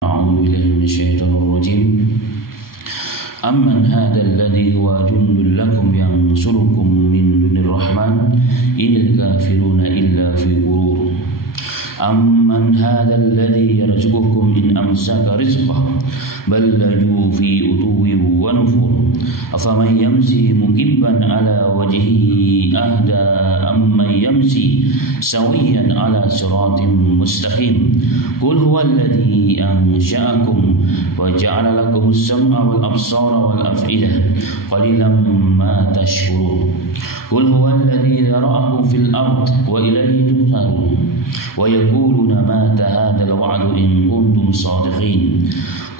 أعوذ بالله من الشيطان الرجيم أمن هذا الذي هو جند لكم ينصركم من دون الرحمن إن الكافرون إلا في غرور أمن هذا الذي يرزقكم إن أمسك رزقه بل لجوا في عتو ونفور أفمن يمشي مكبا على وجهه أهدى أمن يمشي سويا على صراط مستقيم قل هو الذي أنشأكم وجعل لكم السمع والأبصار والأفئدة قليلا ما تشكرون قل هو الذي ذرأكم في الأرض وإليه تحشرون ويقولون متى هذا الوعد إن كنتم صادقين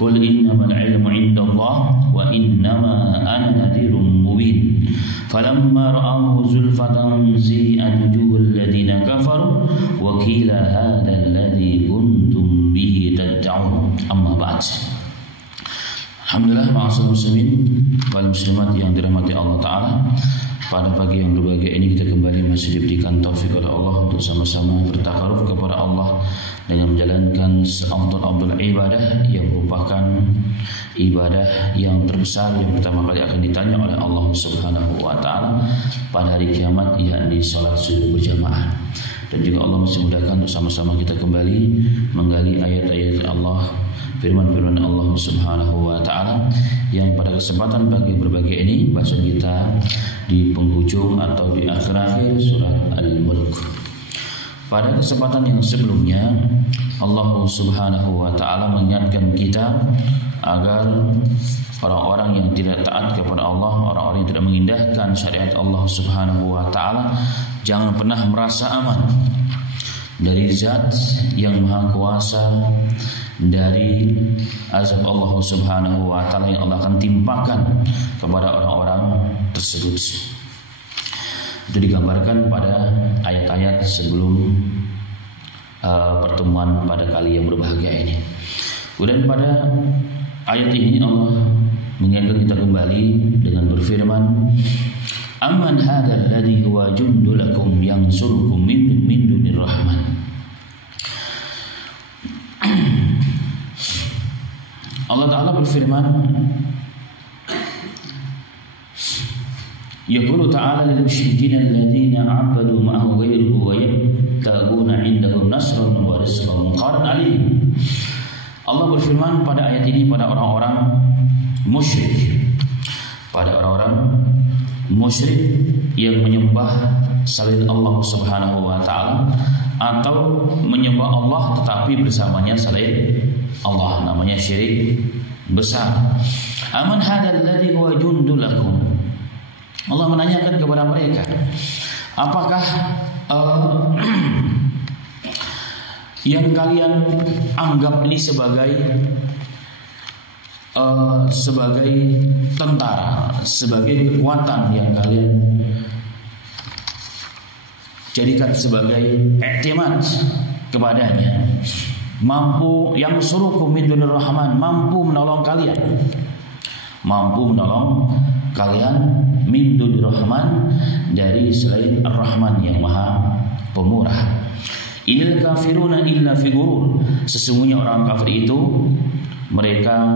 قل إنما العلم عند الله وإنما أنا نذير مبين فلما رأوه زلفة سيئت وجوه الذين كفروا وقيل هذا الذي كنتم به تدعون أما بعد. Alhamdulillah ma'asyiral muslimin wal muslimat yang dirahmati Allah Ta'ala. Pada pagi yang berbahagia ini kita kembali masih diberikan taufik oleh Allah untuk sama-sama bertakaruf kepada Allah dengan menjalankan seafdal-afdal ibadah yang merupakan ibadah yang terbesar yang pertama kali akan ditanya oleh Allah Subhanahu wa Ta'ala pada hari kiamat, yakni salat subuh berjamaah. Dan juga Allah masih mudahkan untuk sama-sama kita kembali menggali ayat-ayat Allah, firman-firman Allah Subhanahu wa Ta'ala yang pada kesempatan pagi berbahagia ini bahasan kita di penghujung atau di akhir-akhir surat Al-Mulk. Pada kesempatan yang sebelumnya Allah Subhanahu wa Ta'ala mengingatkan kita agar orang-orang yang tidak taat kepada Allah, orang-orang yang tidak mengindahkan syariat Allah Subhanahu wa Ta'ala, jangan pernah merasa aman dari zat yang maha kuasa, dari azab Allah Subhanahu wa Ta'ala yang Allah akan timpakan kepada orang-orang tersebut. Itu digambarkan pada ayat-ayat sebelum pertemuan pada kali yang berbahagia ini. Kemudian pada ayat ini Allah mengingatkan kita kembali dengan berfirman, Amman hadzal ladzi huwa jundul lakum yansurukum min dunir rahman. Allah Ta'ala berfirman, Yaqulu ta'ala lil musyrikin alladziina 'abadu ma'ahu ghayrahu wa yabtaguna 'indahum nasran wa rizqan qaran 'alim. Allah berfirman pada ayat ini pada orang-orang musyrik, pada orang-orang musyrik yang menyembah selain Allah Subhanahu wa Ta'ala atau menyembah Allah tetapi bersamanya selain Allah, namanya syirik besar. Aman hadzal ladzi huwa jundul lakum. Allah menanyakan kepada mereka, apakah yang kalian anggap ini sebagai tentara, sebagai kekuatan yang kalian jadikan sebagai i'timad kepadanya, mampu yang surukum min dunir rahman, mampu menolong kalian min dunir rahman, dari selain ar-rahman yang maha pemurah. Inil kafiruna illa fi ghurur. Sesungguhnya orang kafir itu mereka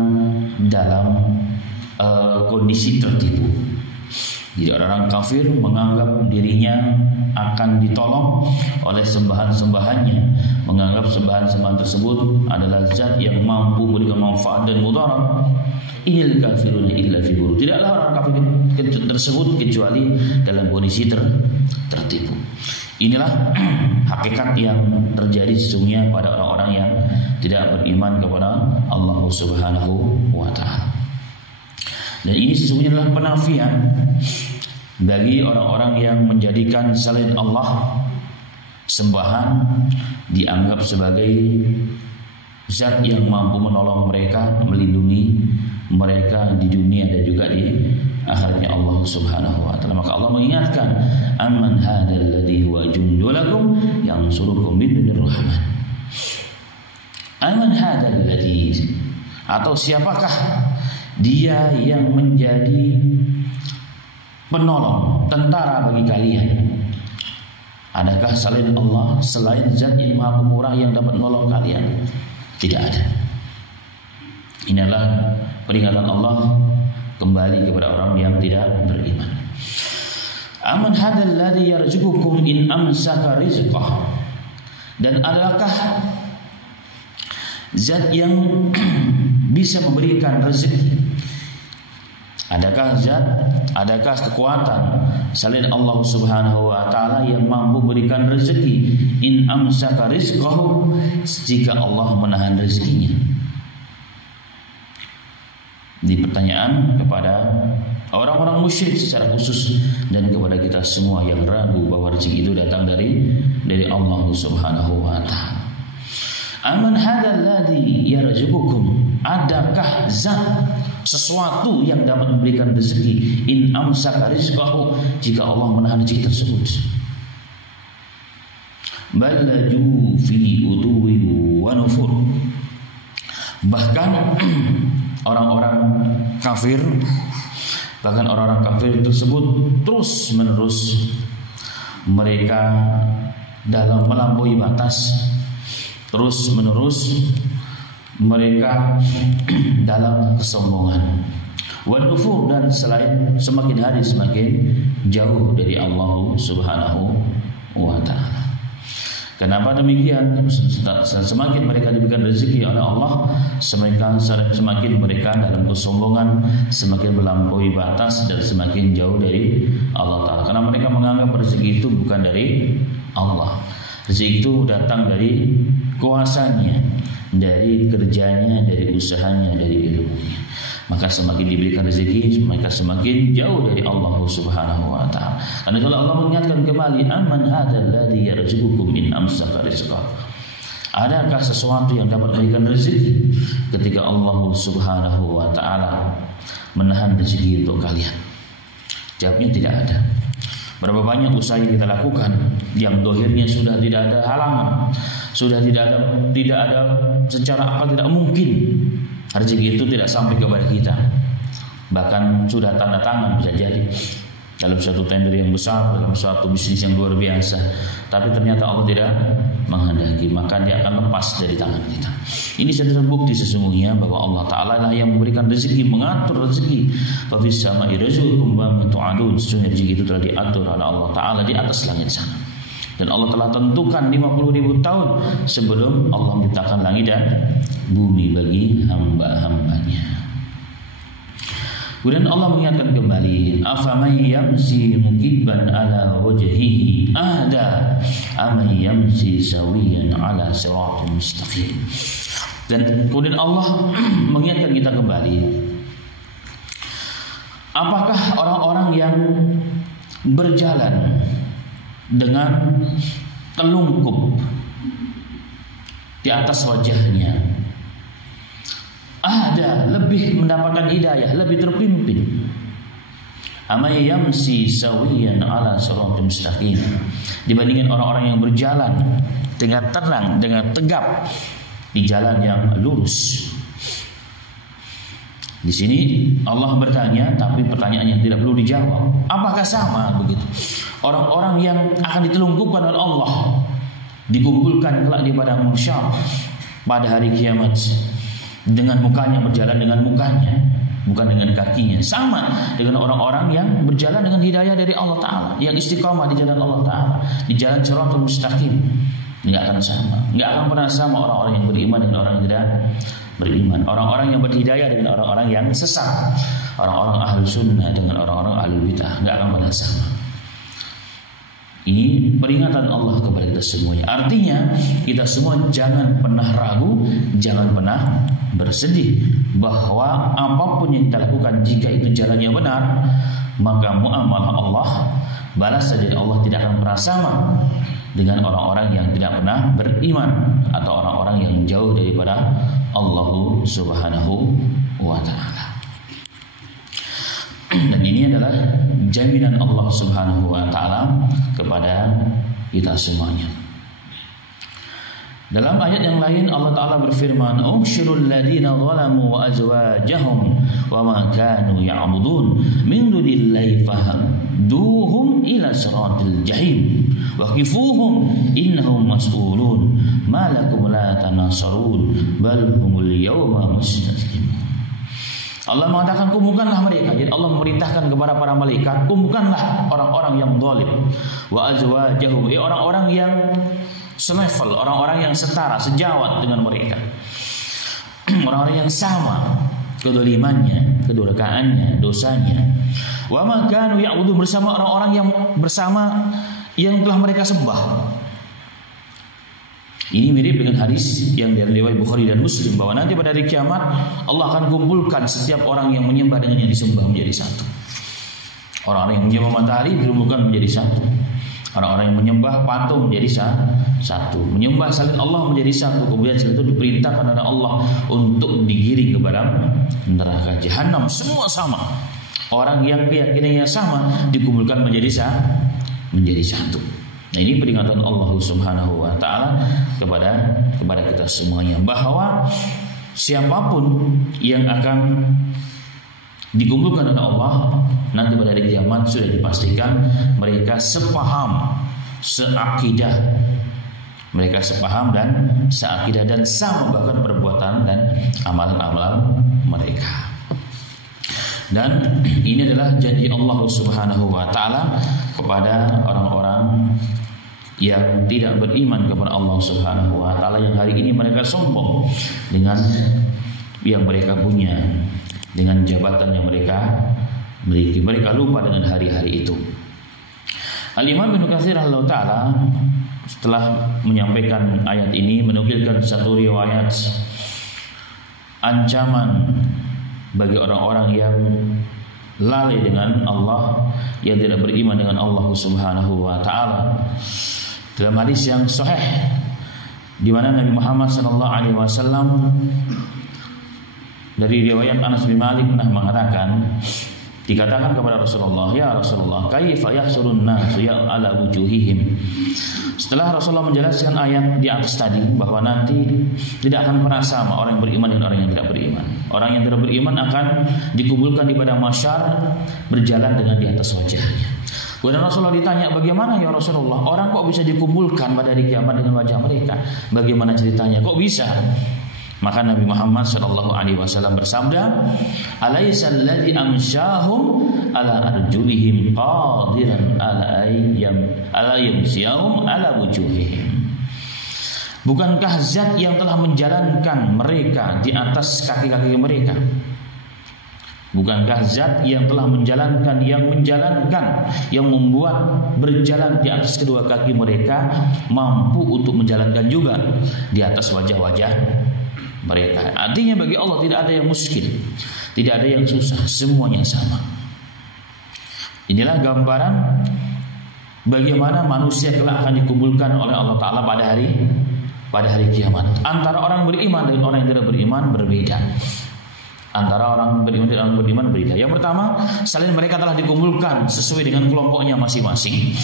dalam kondisi tertipu. Jadi orang kafir menganggap dirinya akan ditolong oleh sembahan-sembahannya, menganggap sembahan-sembahan tersebut adalah zat yang mampu memberikan manfaat dan mudarat. Inil kafiruna illa fi ghurur. Tidaklah orang kafir tersebut kecuali dalam kondisi tertipu. Inilah hakikat yang terjadi sesungguhnya pada orang-orang yang tidak beriman kepada Allah Subhanahu wa Ta'ala. Dan ini sesungguhnya adalah penafian bagi orang-orang yang menjadikan selain Allah sembahan dianggap sebagai zat yang mampu menolong mereka, melindungi mereka di dunia dan juga di akhirnya Allah Subhanahu wa Ta'ala. Maka Allah mengingatkan, amman hadzal ladzi huwa jundul lakum yansurukum min dunir rahman. Amman hadzal ladzi, atau siapakah dia yang menjadi penolong, tentara bagi kalian? Adakah selain Allah, selain zat yang maha pemurah yang dapat menolong kalian? Tidak ada. Ini adalah peringatan Allah kembali kepada orang yang tidak beriman. Aman hadzal ladzi yarzuqukum in amsaka rizqah. Dan adakah zat yang bisa memberikan rezeki? Adakah kekuatan selain Allah Subhanahu wa taala yang mampu berikan rezeki? In amsaka rizqahu, jika Allah menahan rezekinya. Di pertanyaan kepada orang-orang musyrik secara khusus dan kepada kita semua yang ragu bahwa rezeki itu datang dari Allah Subhanahu wa taala. Aman hadzal ladzi yarzuqukum, adakah zat sesuatu yang dapat memberikan rezeki? In amsaka rizqahu, jika Allah menahan rezeki tersebut. Balaju fi uduwi wa nufur. Bahkan orang-orang kafir tersebut terus menerus mereka dalam melampaui batas, terus menerus mereka dalam kesombongan, wanufur, dan semakin hari semakin jauh dari Allah Subhanahu wa taala. Kenapa demikian? Semakin mereka diberikan rezeki oleh Allah, semakin mereka dalam kesombongan, semakin melampaui batas dan semakin jauh dari Allah Ta'ala. Karena mereka menganggap rezeki itu bukan dari Allah. Rezeki itu datang dari kuasanya, dari kerjanya, dari usahanya, dari ilmunya. Maka semakin diberikan rezeki, mereka semakin jauh dari Allah Subhanahu wa taala. Karena kalau Allah mengingatkan kembali, aman hadzal ladzi yarzuqukum in amsaka rizqah. Adakah sesuatu yang dapat memberikan rezeki ketika Allah Subhanahu wa taala menahan rezeki untuk kalian? Jawabnya tidak ada. Berapa banyak usaha yang kita lakukan yang dohirnya sudah tidak ada halangan, sudah tidak ada secara akal tidak mungkin rezeki itu tidak sampai kepada kita. Bahkan sudah tanda tangan bisa jadi dalam suatu tender yang besar, dalam suatu bisnis yang luar biasa, tapi ternyata Allah tidak menghendaki, maka dia akan lepas dari tangan kita. Ini sudah terbukti sesungguhnya bahwa Allah Ta'ala lah yang memberikan rezeki, mengatur rezeki. Fa fis sama'i rizqukum wa ma tu'adun. Sesungguhnya rezeki itu telah diatur oleh Allah Ta'ala di atas langit sana. Dan Allah telah tentukan 50.000 tahun sebelum Allah menciptakan langit dan bumi bagi hamba-hambanya. Kemudian Allah mengingatkan kembali, afaman yamsi mukibban ala wajhihi ahda amman yamsi sawiyan ala siratin mustaqim. Dan kemudian Allah mengingatkan kita kembali, apakah orang-orang yang berjalan dengan telungkup di atas wajahnya ada lebih mendapatkan hidayah, lebih terpimpin, amay yamsi sawiyan ala siratim mustaqim, dibandingkan orang-orang yang berjalan dengan tenang, dengan tegap di jalan yang lurus. Di sini Allah bertanya, tapi pertanyaan yang tidak perlu dijawab. Apakah sama begitu? Orang-orang yang akan ditelungkupkan oleh Allah, dikumpulkan kelak di padang mahsyar pada hari kiamat, dengan mukanya berjalan dengan mukanya, bukan dengan kakinya. Sama dengan orang-orang yang berjalan dengan hidayah dari Allah Ta'ala, yang istiqamah di jalan Allah Ta'ala, di jalan Shirathul Mustaqim. Nggak akan sama, nggak akan pernah sama orang-orang yang beriman dengan orang yang tidak beriman, orang-orang yang berhidayah dengan orang-orang yang sesat, orang-orang ahlu sunnah dengan orang-orang ahlu bidah, nggak akan pernah sama. Ini peringatan Allah kepada kita semuanya. Artinya kita semua jangan pernah ragu, jangan pernah bersedih bahwa apapun yang kita lakukan, jika itu jalannya benar, maka muamalah Allah, balasan dari Allah tidak akan pernah sama dengan orang-orang yang tidak pernah beriman atau orang-orang yang jauh daripada Allah Subhanahu wa ta'ala. Dan ini adalah jaminan Allah Subhanahu wa ta'ala kepada kita semuanya. Dalam ayat yang lain Allah Ta'ala berfirman, "Ukhshirul ladina zalamu wa azwajahum wa ma kanu ya'budun min dunillahi fahduhum ila siratil jahim wa qifuhum innahum mas'ulun ma lakum la tanasarun bal humul yawma mustaslimun." Allah mengatakan kumpulkanlah mereka. Jadi Allah memerintahkan kepada para malaikat, kumpulkanlah orang-orang yang zalim wa azwajahum, orang-orang yang selevel, orang-orang yang setara, sejawat dengan mereka. Orang-orang yang sama kedolimannya, kedurhakaannya, dosanya. Wa ma kanu ya'budun, bersama orang-orang yang telah mereka sembah. Ini mirip dengan hadis yang diriwayatkan Bukhari dan Muslim, bahwa nanti pada hari kiamat Allah akan kumpulkan setiap orang yang menyembah dengan yang disembah menjadi satu. Orang-orang yang menyembah matahari dikumpulkan menjadi satu. Orang-orang yang menyembah patung menjadi satu. Menyembah selain Allah menjadi satu. Kemudian setelah itu diperintahkan oleh Allah untuk digiring ke dalam neraka jahanam. Semua sama. Orang yang keyakinannya sama dikumpulkan menjadi satu. Nah, ini peringatan Allah Subhanahu wa taala kepada kita semuanya, bahwa siapapun yang akan dikumpulkan oleh Allah nanti pada hari kiamat sudah dipastikan mereka sepaham, seakidah. Mereka sepaham dan seakidah dan sama bahkan perbuatan dan amalan-amalan mereka. Dan ini adalah janji Allah Subhanahu wa taala kepada orang-orang yang tidak beriman kepada Allah Subhanahu wa taala, yang hari ini mereka sombong dengan yang mereka punya, dengan jabatan yang mereka miliki. Mereka lupa dengan hari-hari itu. Al-Imam Ibnu Katsir rahimahullah taala setelah menyampaikan ayat ini menukilkan satu riwayat ancaman bagi orang-orang yang lalai dengan Allah, yang tidak beriman dengan Allah Subhanahu wa taala. Dalam hadis yang sahih di mana Nabi Muhammad sallallahu alaihi wasallam dari riwayat Anas bin Malik pernah mengatakan, dikatakan kepada Rasulullah, "Ya Rasulullah, kaifa yahsurun nasu ya ala wujuhihim?" Setelah Rasulullah menjelaskan ayat di atas tadi bahwa nanti tidak akan pernah sama orang yang beriman dengan orang yang tidak beriman. Orang yang tidak beriman akan dikumpulkan di padang mahsyar berjalan dengan di atas wajahnya. Kemudian Rasulullah ditanya, bagaimana ya Rasulullah, orang kok bisa dikumpulkan pada hari kiamat dengan wajah mereka? Bagaimana ceritanya? Kok bisa? Maka Nabi Muhammad sallallahu alaihi wasallam bersabda, "Alaisa alladzi amsyahum ala arjulihim qadiran ala yamsyahum ala wujuhihim." Bukankah zat yang telah menjalankan mereka di atas kaki-kaki mereka? Bukankah zat yang telah menjalankan, yang membuat berjalan di atas kedua kaki mereka mampu untuk menjalankan juga di atas wajah-wajah mereka? Artinya bagi Allah tidak ada yang muskil, tidak ada yang susah, semuanya sama. Inilah gambaran bagaimana manusia kelak akan dikumpulkan oleh Allah Ta'ala pada hari kiamat. Antara orang beriman dan orang yang tidak beriman berbeda. Antara orang beriman dan orang beriman berbeda. Yang pertama, selain mereka telah dikumpulkan sesuai dengan kelompoknya masing-masing.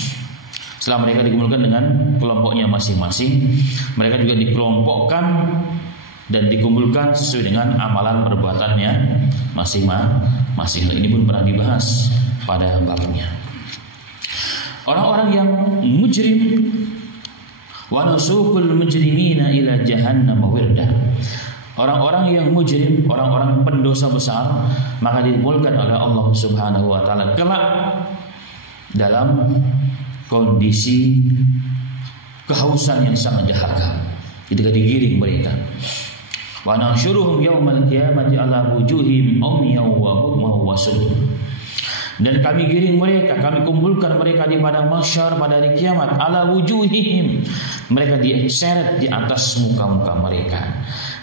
Setelah mereka dikumpulkan dengan kelompoknya masing-masing, mereka juga dikelompokkan dan dikumpulkan sesuai dengan amalan perbuatannya masing-masing. Ini pun pernah dibahas pada babnya. Orang-orang yang mujrim, wa nusukul mujrimina ila jahannam wirda. Orang-orang yang mujrim, orang-orang pendosa besar, maka dikumpulkan oleh Allah Subhanahu wa taala kelak dalam kondisi kehausan yang sangat dahaga ketika digiring mereka. Wa nahsyuruhum yaumal qiyamati ala wujuhihim umyan wa bukman wa summa. Dan kami giring mereka, kami kumpulkan mereka di padang mahsyar pada hari kiamat ala wujuhihim. Mereka diseret di atas muka-muka mereka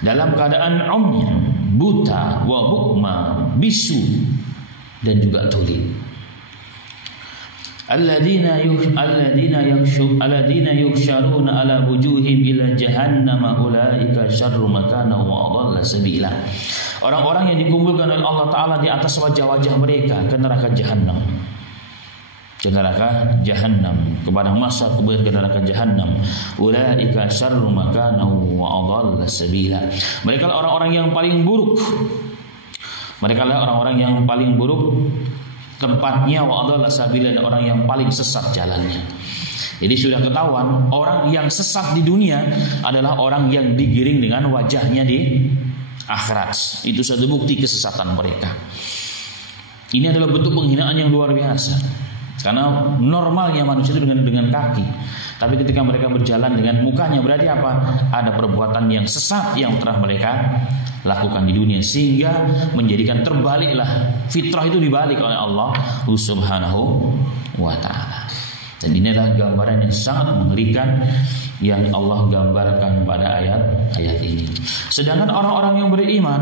dalam keadaan umyan, buta, wa bukma, bisu, dan juga tuli. Alladzina yuhsyaruna ala wujuhihim ila jahannam ulaika syarru makana wa adalla sabila. Orang-orang yang dikumpulkan oleh Allah Ta'ala di atas wajah-wajah mereka ke neraka jahanam, ke neraka jahanam, ke padang mahsyar, kemudian ke neraka jahanam. Ulaika syarru makana wa adalla sabila. Mereka adalah orang-orang yang paling buruk. Mereka adalah orang-orang yang paling buruk tempatnya, wa adalla sabila, dan orang yang paling sesat jalannya. Jadi sudah ketahuan orang yang sesat di dunia adalah orang yang digiring dengan wajahnya di akhirat. Itu satu bukti kesesatan mereka. Ini adalah bentuk penghinaan yang luar biasa. Karena normalnya manusia itu dengan kaki. Tapi ketika mereka berjalan dengan mukanya, berarti apa? Ada perbuatan yang sesat yang telah mereka lakukan di dunia, sehingga menjadikan terbaliklah fitrah itu dibalik oleh Allah Subhanahu wa ta'ala. Dan ini adalah gambaran yang sangat mengerikan yang Allah gambarkan pada ayat ini. Sedangkan orang-orang yang beriman,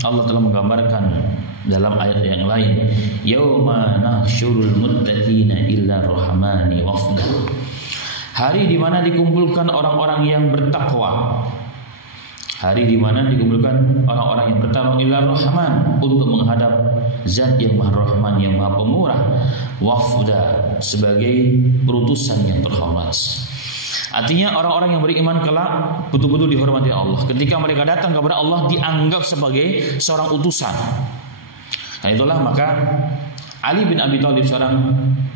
Allah telah menggambarkan dalam ayat yang lain, yauma nahsyurul muttaqina illa rahmani wafda. Hari di mana dikumpulkan orang-orang yang bertakwa. Hari di mana dikumpulkan orang-orang yang bertakwa illa rahman, untuk menghadap Zat yang Maha Rahman, yang Maha Pemurah, wafda, sebagai perutusan yang terhormat. Artinya orang-orang yang beriman kelak betul-betul dihormati Allah. Ketika mereka datang kepada Allah, dianggap sebagai seorang utusan. Nah, itulah maka Ali bin Abi Thalib, seorang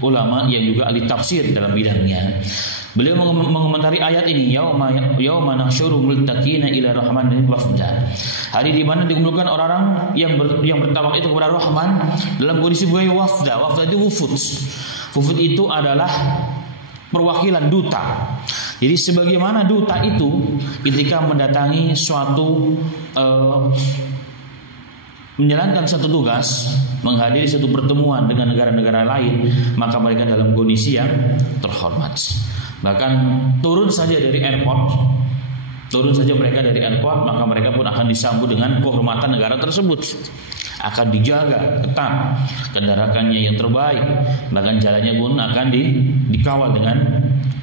ulama yang juga ahli tafsir dalam bidangnya, beliau mengomentari ayat ini, yauma nahsyurul muttaqina ila rahmanin wafda. Hari di mana dikumpulkan orang-orang yang bertawakal itu kepada Rahman dalam kondisi sebagai wafda. Wafda itu wufud. Wufud itu adalah perwakilan duta. Jadi sebagaimana duta itu ketika mendatangi suatu menjalankan satu tugas, menghadiri satu pertemuan dengan negara-negara lain, maka mereka dalam kondisi yang terhormat. Bahkan turun saja mereka dari airport, maka mereka pun akan disambut dengan kehormatan negara tersebut. Akan dijaga ketat, kendaraannya yang terbaik, bahkan jalannya pun akan dikawal dengan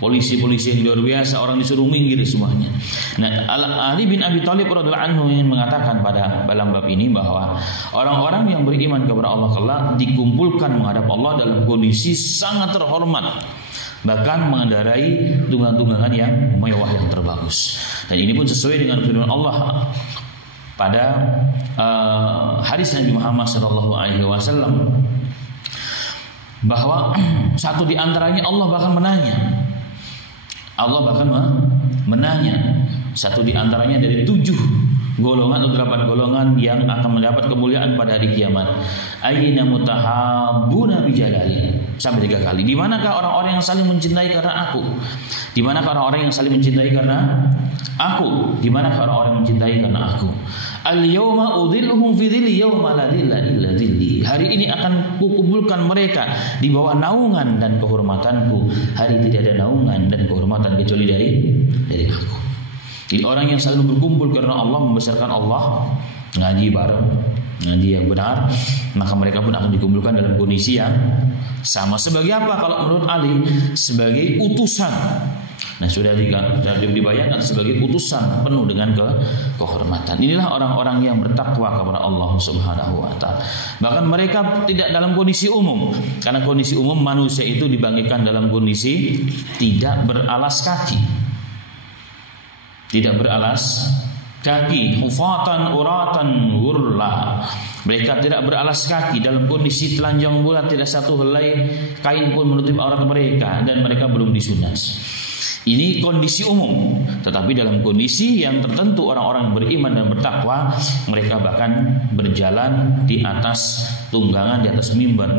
polisi-polisi yang luar biasa, orang disuruh minggir semuanya. Nah, Ali bin Abi Thalib radhiyallahu anhu ingin mengatakan pada dalam bab ini bahwa orang-orang yang beriman kepada Allah kelak dikumpulkan menghadap Allah dalam kondisi sangat terhormat, bahkan mengendarai tunggang-tunggangan yang mewah yang terbagus. Dan ini pun sesuai dengan firman Allah pada hadis Nabi Muhammad SAW, bahwa satu di antaranya Allah bahkan menanya satu di antaranya dari 7 golongan atau 8 golongan yang akan mendapat kemuliaan pada hari kiamat. Aina mutahabbuna bijalali, sampai 3 kali. Di manakah orang-orang yang saling mencintai karena aku? Di manakah orang-orang yang saling mencintai karena aku? Di manakah orang-orang yang mencintai karena aku? Al-yawma udhilluhum fi dhilli yawma la dhilla illa dhilli. Hari ini akan kukumpulkan mereka di bawah naungan dan kehormatanku. Hari tidak ada naungan dan kehormatan kecuali dari aku. Jadi orang yang selalu berkumpul karena Allah, membesarkan Allah, ngaji bareng, ngaji yang benar, maka mereka pun akan dikumpulkan dalam kondisi yang sama. Sebagai apa kalau menurut Ali? Sebagai utusan. Nah, sudah dibayangkan sebagai utusan penuh dengan kehormatan. Inilah orang-orang yang bertakwa kepada Allah Subhanahu wa ta'ala. Bahkan mereka tidak dalam kondisi umum, karena kondisi umum manusia itu dibangkitkan dalam kondisi tidak beralas kaki. Tidak beralas kaki, hufatan uratan ghurla. Mereka tidak beralas kaki, dalam kondisi telanjang bulat, tidak satu helai kain pun menutup aurat mereka, dan mereka belum disunat. Ini kondisi umum. Tetapi dalam kondisi yang tertentu, orang-orang beriman dan bertakwa, mereka bahkan berjalan di atas tunggangan, di atas mimbar.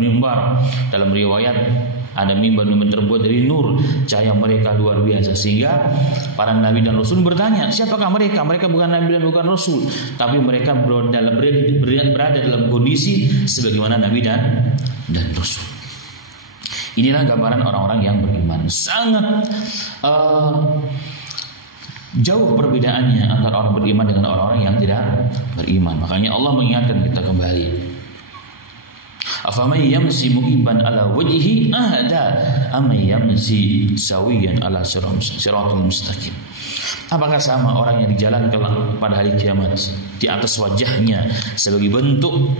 Dalam riwayat ada mimbar terbuat dari nur, cahaya mereka luar biasa, sehingga para nabi dan rasul bertanya, siapakah mereka? Mereka bukan nabi dan bukan rasul, tapi mereka berada dalam kondisi sebagaimana nabi dan rasul. Inilah gambaran orang-orang yang beriman. Sangat jauh perbedaannya antara orang beriman dengan orang-orang yang tidak beriman. Makanya Allah mengingatkan kita kembali. Afaman yamsi muqiban ala wajhihi ahda am yamsi sawiyan ala siratal mustaqim. Apakah sama orang yang dijalan kelak pada hari kiamat di atas wajahnya sebagai bentuk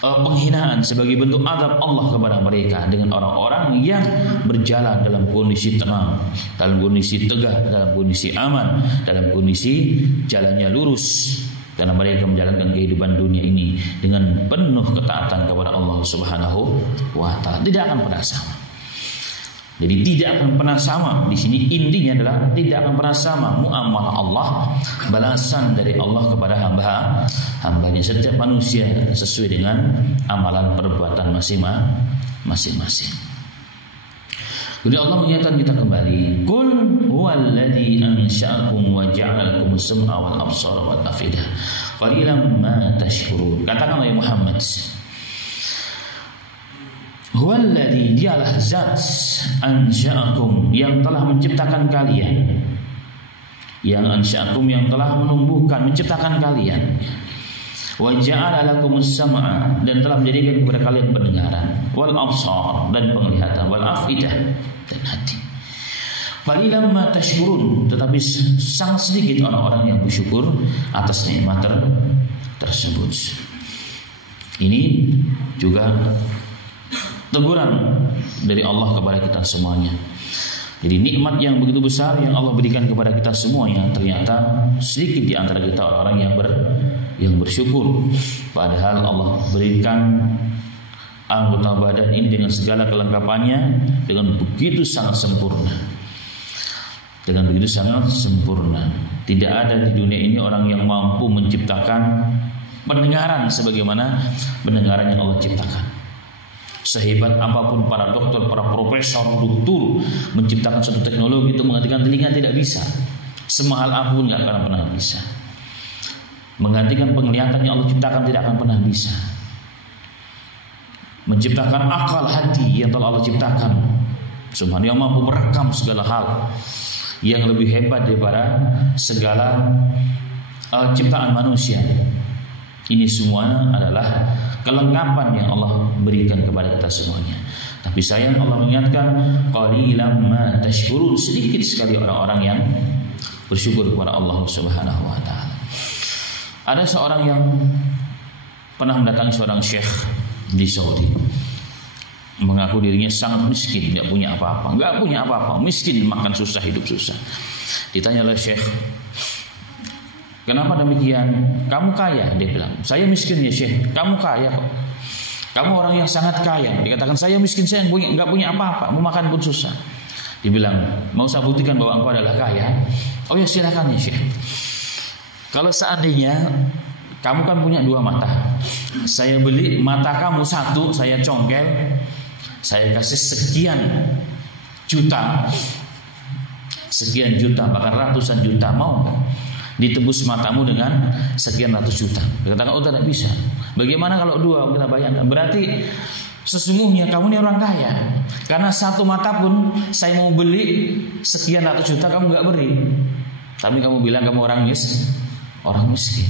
penghinaan, sebagai bentuk azab Allah kepada mereka, dengan orang-orang yang berjalan dalam kondisi tenang, dalam kondisi tegak, dalam kondisi aman, dalam kondisi jalannya lurus, karena mereka menjalankan kehidupan dunia ini dengan penuh ketaatan kepada Allah Subhanahu wa ta'ala. Tidak akan pernah sama. Jadi tidak akan pernah sama. Di sini intinya adalah tidak akan pernah sama muamalah Allah, balasan dari Allah kepada hambanya. Setiap manusia sesuai dengan amalan perbuatan masing-masing. Jadi Allah mengingatkan kita kembali, Qul huwallazi ansha'akum wa ja'ala lakumus sam'a wal absara wal afidah qalilan ma tashkurun. Katakanlah ya Muhammad, huwallazi, dialah zat, ansha'akum, yang telah menciptakan kalian, yang ansha'akum, yang telah menumbuhkan, menciptakan kalian, wa ja'ala lakumus sam'a, dan telah menjadikan kepada kalian pendengaran, wal absar, dan penglihatan, wal afidah, dan hati. Qalilan ma tashkurun, tetapi sangat sedikit orang-orang yang bersyukur atas nikmat tersebut. Ini juga teguran dari Allah kepada kita semuanya. Jadi nikmat yang begitu besar yang Allah berikan kepada kita semuanya, ternyata sedikit di antara kita orang-orang yang bersyukur. Padahal Allah berikan anggota badan ini dengan segala kelengkapannya dengan begitu sangat sempurna. Dengan begitu sangat sempurna. Tidak ada di dunia ini orang yang mampu menciptakan pendengaran sebagaimana pendengaran yang Allah ciptakan. Sehebat apapun para dokter, para profesor, doktor menciptakan suatu teknologi untuk menggantikan telinga, tidak bisa. Semahal apapun tidak akan pernah bisa. Menggantikan penglihatan yang Allah ciptakan tidak akan pernah bisa. Menciptakan akal hati yang telah Allah ciptakan, Subhanahu yang mampu merekam segala hal, yang lebih hebat daripada segala ciptaan manusia. Ini semua adalah kelengkapan yang Allah berikan kepada kita semuanya. Tapi sayang Allah mengingatkan, qalilan ma tashkurun, sedikit sekali orang-orang yang bersyukur kepada Allah Subhanahu wa taala. Ada seorang yang pernah mendatangi seorang syekh di Saudi, mengaku dirinya sangat miskin, tidak punya apa-apa, miskin, makan susah, hidup susah. Ditanya oleh syekh, kenapa demikian? Kamu kaya, dia bilang. Saya miskin ya syekh. Kamu kaya kok. Kamu orang yang sangat kaya. Dikatakan saya miskin, saya nggak punya apa-apa, mau makan pun susah. Dibilang, mau saya buktikan bahwa engkau adalah kaya? Oh ya silakan ya syekh. Kalau seandainya kamu kan punya 2 mata, saya beli mata kamu 1, saya congkel, saya kasih sekian juta, bahkan ratusan juta, mau nggak ditebus matamu dengan sekian ratus juta? Dikatakan, oh tidak bisa. Bagaimana kalau 2? Kita bayangkan, berarti sesungguhnya kamu ini orang kaya, karena 1 mata pun saya mau beli sekian ratus juta kamu nggak beri, tapi kamu bilang kamu orang miskin.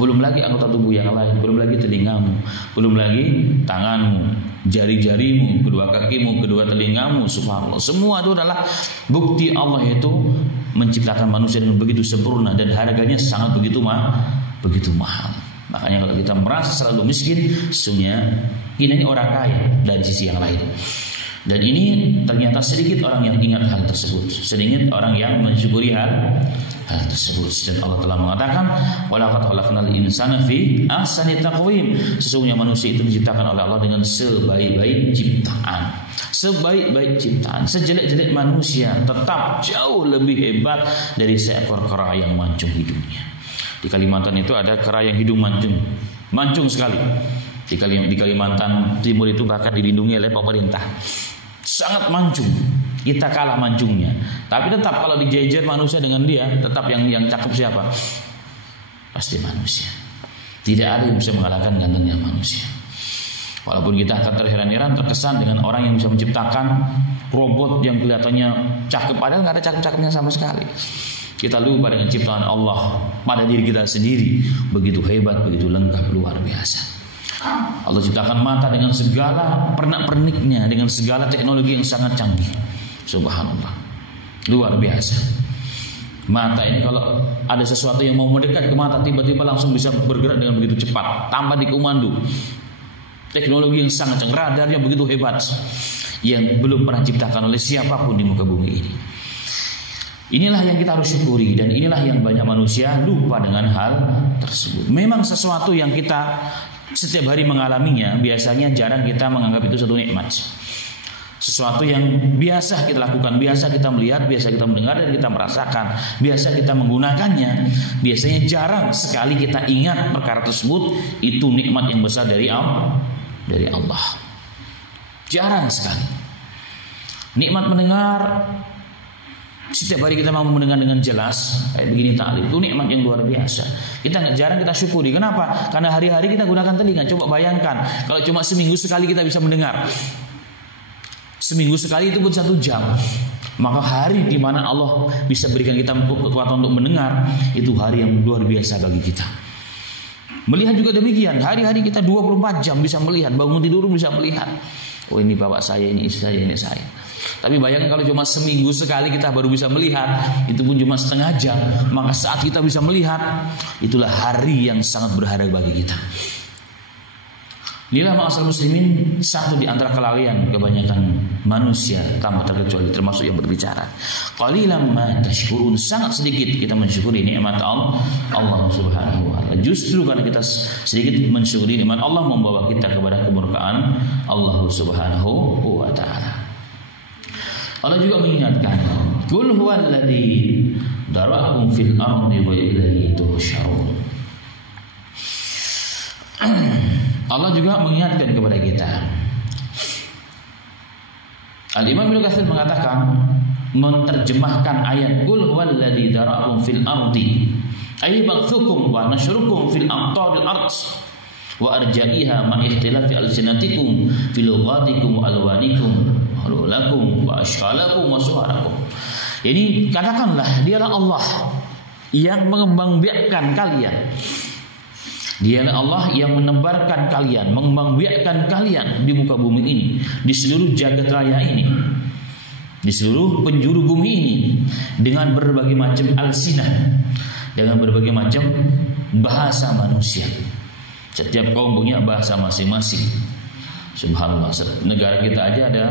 Belum lagi anggota tubuh yang lain, belum lagi telingamu, belum lagi tanganmu, jari-jarimu, kedua kakimu, kedua telingamu, subhanallah. Semua itu adalah bukti Allah itu menciptakan manusia dengan begitu sempurna dan harganya sangat begitu mahal. Makanya kalau kita merasa selalu miskin, sesungguhnya kita ini orang kaya dari sisi yang lain. Dan ini ternyata sedikit orang yang ingat hal tersebut, sedikit orang yang mensyukuri hal tersebut. Dan Allah telah mengatakan, walaqad khalaqnal insana fi ahsani taqwim. Sesungguhnya manusia itu diciptakan oleh Allah dengan sebaik-baik ciptaan. Sebaik-baik ciptaan, sejelek-jelek manusia tetap jauh lebih hebat dari seekor kera yang mancung hidungnya. Di Kalimantan itu ada kera yang hidung mancung sekali. Di Kalimantan Timur itu bahkan dilindungi oleh pemerintah. Sangat mancung. Kita kalah mancungnya. Tapi tetap kalau dijejer manusia dengan dia, tetap yang cakep siapa? Pasti manusia. Tidak ada yang bisa mengalahkan gantengnya manusia. Walaupun kita akan terheran-heran, terkesan dengan orang yang bisa menciptakan robot yang kelihatannya cakep, padahal nggak ada cakep-cakepnya sama sekali. Kita lupa dengan ciptaan Allah pada diri kita sendiri, begitu hebat, begitu lengkap, luar biasa. Allah ciptakan mata dengan segala pernak-perniknya, dengan segala teknologi yang sangat canggih. Subhanallah, luar biasa. Mata ini kalau ada sesuatu yang mau mendekat ke mata, tiba-tiba langsung bisa bergerak dengan begitu cepat, tanpa dikomando. Teknologi yang sangat canggih, radarnya begitu hebat, yang belum pernah diciptakan oleh siapapun di muka bumi ini. Inilah yang kita harus syukuri, dan inilah yang banyak manusia lupa dengan hal tersebut. Memang sesuatu yang kita setiap hari mengalaminya, biasanya jarang kita menganggap itu satu nikmat. sesuatu yang biasa kita lakukan, biasa kita melihat, biasa kita mendengar dan kita merasakan, biasa kita menggunakannya. Biasanya jarang sekali kita ingat perkara tersebut. Itu nikmat yang besar dari Allah. Jarang sekali. Nikmat mendengar, setiap hari kita mau mendengar dengan jelas kayak begini taklim, itu nikmat yang luar biasa. Jarang kita syukuri. Kenapa? Karena hari-hari kita gunakan telinga. Coba bayangkan kalau cuma seminggu sekali kita bisa mendengar. Seminggu sekali itu pun 1 jam. Maka hari di mana Allah bisa berikan kita kekuatan untuk mendengar, itu hari yang luar biasa bagi kita. Melihat juga demikian. Hari-hari kita 24 jam bisa melihat. Bangun tidur bisa melihat. Oh, ini bapak saya, ini istri saya, ini saya. Tapi bayangkan kalau cuma seminggu sekali kita baru bisa melihat, itu pun cuma setengah jam. Maka saat kita bisa melihat, itulah hari yang sangat berharga bagi kita. Inilah ma'asal muslimin, satu di antara kelalaian kebanyakan manusia tanpa terkecuali, termasuk yang berbicara. Qalilan ma tashkurun, sangat sedikit kita mensyukuri nikmat Allah Subhanahu wa taala. Justru karena kita sedikit mensyukuri nikmat Allah membawa kita kepada kemurkaan Allah Subhanahu wa taala. Allah juga mengingatkan, "Qul huwallazi dara'akum fil ardi wa ilaihi tuhsyarun." Allah juga mengingatkan kepada kita. Al-Imam Ibnu Katsir mengatakan, menerjemahkan ayat "Qul huwallazi dara'akum fil ardi" ay ba'tsukum wa nasyrukum fil aqtaril ard wa arja'iha ma ikhtilafi alsinatikum fil lughatikum wa alwanikum lakum wa ashqalakum wa suharakum. Jadi katakanlah, dialah Allah yang mengembangbiakkan kalian. Dialah Allah yang menebarkan kalian, mengembangbiakkan kalian di muka bumi ini, di seluruh jagat raya ini, di seluruh penjuru bumi ini, dengan berbagai macam alsinah, dengan berbagai macam bahasa manusia. Setiap kaum punya bahasa masing-masing. Subhanallah, negara kita aja ada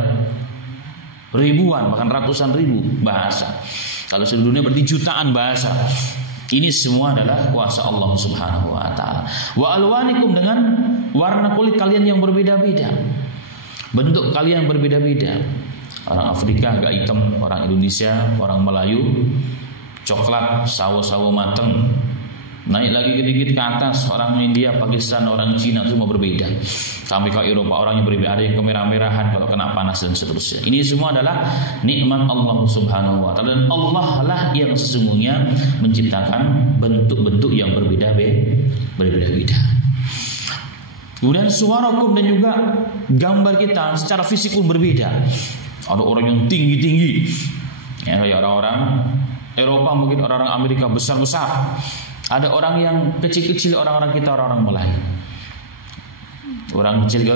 ribuan, bahkan ratusan ribu bahasa. Kalau seluruh dunia berarti jutaan bahasa. Ini semua adalah kuasa Allah Subhanahu wa taala. Wa alwanikum, dengan warna kulit kalian yang berbeda-beda. Bentuk kalian yang berbeda-beda. Orang Afrika agak hitam, orang Indonesia, orang Melayu coklat, sawo-sawo mateng. Naik lagi sedikit ke atas, orang India, Pakistan, orang Cina semua berbeda. Sampai ke Eropa orang yang berbeda, ada yang kemerah-merahan kalau kena panas dan seterusnya. Ini semua adalah nikmat Allah Subhanahu wa taala, dan Allah lah yang sesungguhnya menciptakan bentuk-bentuk yang berbeda-beda. Kemudian suarakum, dan juga gambar kita secara fisik pun berbeda. Ada orang yang tinggi-tinggi, ya, kayak orang-orang Eropa, mungkin orang-orang Amerika besar-besar. Ada orang yang kecil-kecil, orang-orang kita, orang-orang Melayu. Orang kecil ke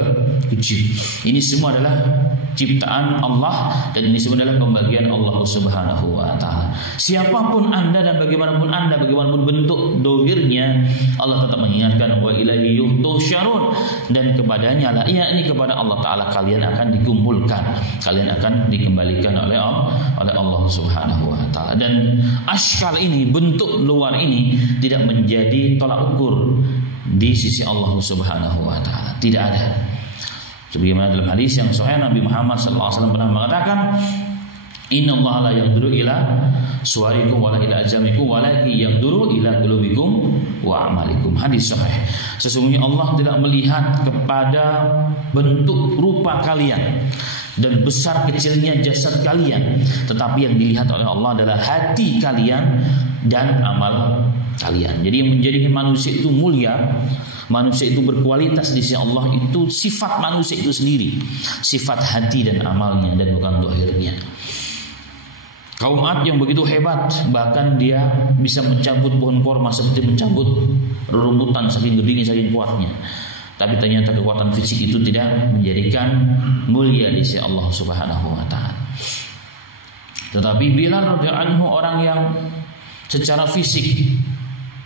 kecil. Ini semua adalah ciptaan Allah, dan ini semua adalah pembagian Allah Subhanahu wa taala. Siapapun Anda dan bagaimanapun Anda, bagaimanapun bentuk dohirnya, Allah tetap mengingatkan wa ilaihi tuhsyarun, dan kepadanya lah, yakni kepada Allah taala kalian akan dikumpulkan, kalian akan dikembalikan oleh Allah Subhanahu wa taala. Dan asykal ini, bentuk luar ini, tidak menjadi tolak ukur di sisi Allah Subhanahu wa taala. Tidak ada. Sebagaimana dalam hadis yang sahih, Nabi Muhammad SAW pernah mengatakan, "Innallaha la yanzuru ila suwarikum wala ila ajamikum walakin yanzuru ila qulubikum wa a'malikum." Hadis sahih. Sesungguhnya Allah tidak melihat kepada bentuk rupa kalian dan besar kecilnya jasad kalian, tetapi yang dilihat oleh Allah adalah hati kalian dan amal kalian. Jadi yang menjadikan manusia itu mulia, manusia itu berkualitas di sisi Allah, itu sifat manusia itu sendiri, sifat hati dan amalnya, dan bukan zahirnya. Kaum Ad yang begitu hebat, bahkan dia bisa mencabut pohon korma seperti mencabut rerumputan, saking gedenya, saking kuatnya. Tapi ternyata kekuatan fisik itu tidak menjadikan mulia di sisi Allah Subhanahu wa taala. Tetapi Bilal radhiyallahu anhu, orang yang secara fisik,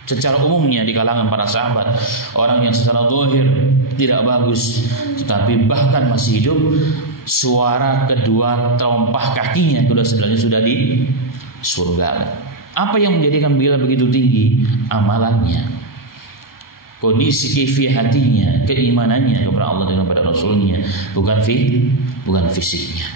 secara umumnya di kalangan para sahabat, orang yang secara zahir tidak bagus, tetapi bahkan masih hidup, suara kedua terompah kakinya, kedua sendalnya sudah di surga. Apa yang menjadikan Bilal begitu tinggi? Amalannya, kondisi kaifiah hatinya, keimanannya kepada Allah dan kepada Rasulnya, bukan fisiknya.